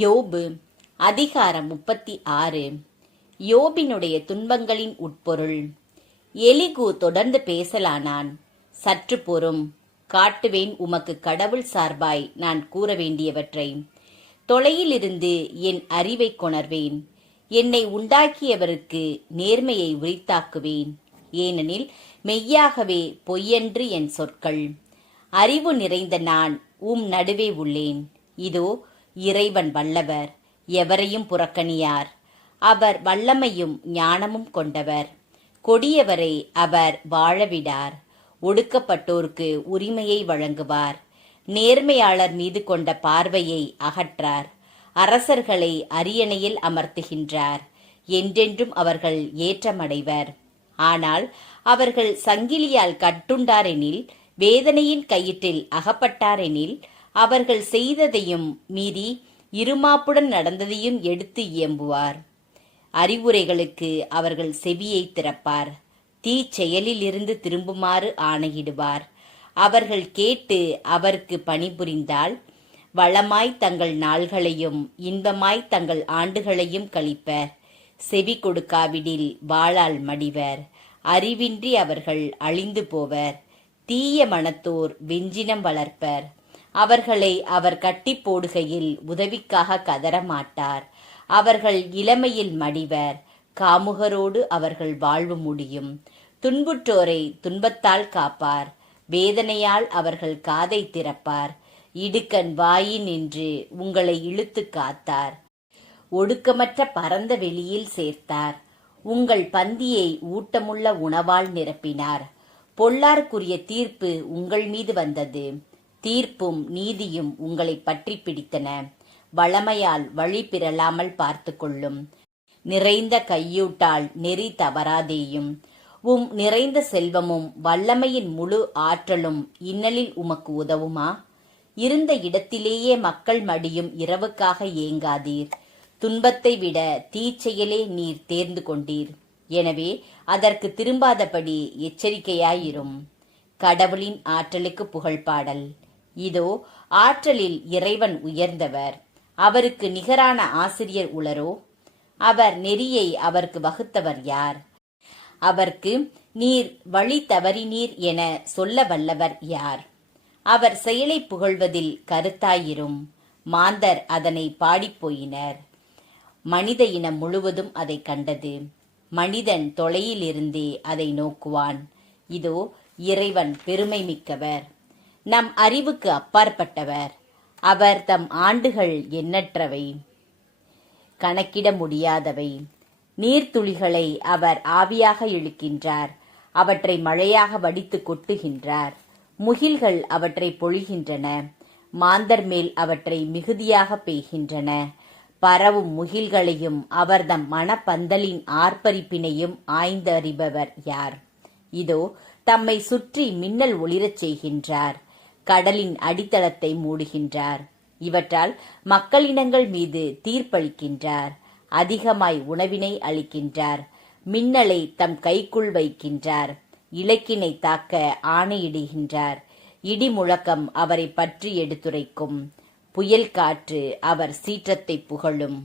யோபு அதிகாரம் 36. யோபினுடைய துன்பங்களின் உட்பொருள். எலிகு தொடர்ந்து பேசலானான். சற்று பொறும், காட்டுவேன் உமக்கு கடவுள் சார்பாய் நான் கூற வேண்டியவற்றை. தொலையிலிருந்து என் அறிவை கொணர்வேன். என்னை உண்டாக்கியவருக்கு நேர்மையை உரித்தாக்குவேன். ஏனெனில் மெய்யாகவே பொய்யன்று என் சொற்கள். அறிவு நிறைந்த நான் நடுவே உள்ளேன். இதோ இறைவன் வல்லவர், எவரையும் புறக்கணியார். அவர் வல்லமையும் ஞானமும் கொண்டவர். கொடியவரை அவர் வாழவிடார். ஒடுக்கப்பட்டோருக்கு உரிமையை வழங்குவார். நேர்மையாளர் மீது கொண்ட பார்வையை அகற்றார். அரசர்களை அரியணையில் அமர்த்துகின்றார். என்றென்றும் அவர்கள் ஏற்றமடைவர். ஆனால் அவர்கள் சங்கிலியால் கட்டுண்டாரெனில், வேதனையின் கயிற்றில் அகப்பட்டாரெனில், அவர்கள் செய்ததையும் மீறி இருமாப்புடன் நடந்ததையும் எடுத்து இயம்புவார். அறிவுரைகளுக்கு அவர்கள் செவியை திறப்பார். தீச்செயலில் இருந்து திரும்புமாறு ஆணையிடுவார். அவர்கள் கேட்டு அவருக்கு பணிபுரிந்தால் வளமாய் தங்கள் நாள்களையும் இன்பமாய் தங்கள் ஆண்டுகளையும் கழிப்பர். செவி கொடுக்காவிடில் வாளால் மடிவர். அறிவின்றி அவர்கள் அழிந்து போவர். தீய மனத்தோர் வெஞ்சினம் வளர்ப்பர். அவர்களை அவர் கட்டி போடுகையில் உதவிக்காக கதறமாட்டார். அவர்கள் இளமையில் மடிவர். காமுகரோடு அவர்கள் வாழ்வு முடியும். துன்புற்றோரை துன்பத்தால் காப்பார். வேதனையால் அவர்கள் காதை திறப்பார். இடுக்கண் வாயினின்று உங்களை இழுத்து காத்தார். ஒடுக்கமற்ற பரந்த வெளியில் சேர்த்தார். உங்கள் பந்தியை ஊட்டமுள்ள உணவால் நிரப்பினார். பொல்லார்க்குரிய தீர்ப்பு உங்கள் மீது வந்தது. தீர்ப்பும் நீதியும் உங்களை பற்றி பிடித்தன. வளமையால் வழி பிறலாமல் பார்த்து கொள்ளும். நிறைந்த கையூட்டால் நெறி தவறாதேயும். நிறைந்த செல்வமும் வல்லமையின் முழு ஆற்றலும் இன்னலில் உமக்கு உதவுமா? இருந்த இடத்திலேயே மக்கள் மடியும் இரவுக்காக ஏங்காதீர். துன்பத்தை விட தீச்செயலே நீர் தேர்ந்து கொண்டீர். எனவே அதற்கு திரும்பாதபடி எச்சரிக்கையாயிரும். கடவுளின் ஆற்றலுக்கு புகழ்பாடல். இதோ ஆற்றலில் இறைவன் உயர்ந்தவர். அவருக்கு நிகரான ஆசிரியர் உளரோ? அவர் நெறியை அவருக்கு வகுத்தவர் யார்? அவருக்கு நீர் வழி தவறினீர் என சொல்ல வல்லவர் யார்? அவர் செயலை புகழ்வதில் கருத்தாயிரும். மாந்தர் அதனை பாடிப்போயினர். மனித இனம் முழுவதும் அதை கண்டது. மனிதன் தொலையிலிருந்தே அதை நோக்குவான். இதோ இறைவன் பெருமை மிக்கவர், நம் அறிவுக்கு அப்பாற்பட்டவர். அவர் தம் ஆண்டுகள் எண்ணற்றவை, கணக்கிட முடியாதவை. நீர்த்துளிகளை அவர் ஆவியாக இழுக்கின்றார். அவற்றை மழையாக வடித்து கொட்டுகின்றார். முகில்கள் அவற்றை பொழிகின்றன. மாந்தர் மேல் அவற்றை மிகுதியாக பெய்கின்றன. பரவும் முகில்களையும் அவர்தம் மனப்பந்தலின் ஆர்ப்பரிப்பினையும் ஆய்ந்தறிபவர் யார்? இதோ தம்மை சுற்றி மின்னல் ஒளிரச் செய்கின்றார். கடலின் அடித்தளத்தை மூடுகின்றார். இவற்றால் மக்களினங்கள் மீது தீர்ப்பளிக்கின்றார். அதிகமாய் உணவினை அளிக்கின்றார். மின்னலை தம் கைக்குள் வைக்கின்றார். இலக்கினை தாக்க ஆணையிடுகின்றார். இடி முழக்கம் அவரை பற்றி எடுத்துரைக்கும். புயல் காற்று அவர் சீற்றத்தை புகழும்.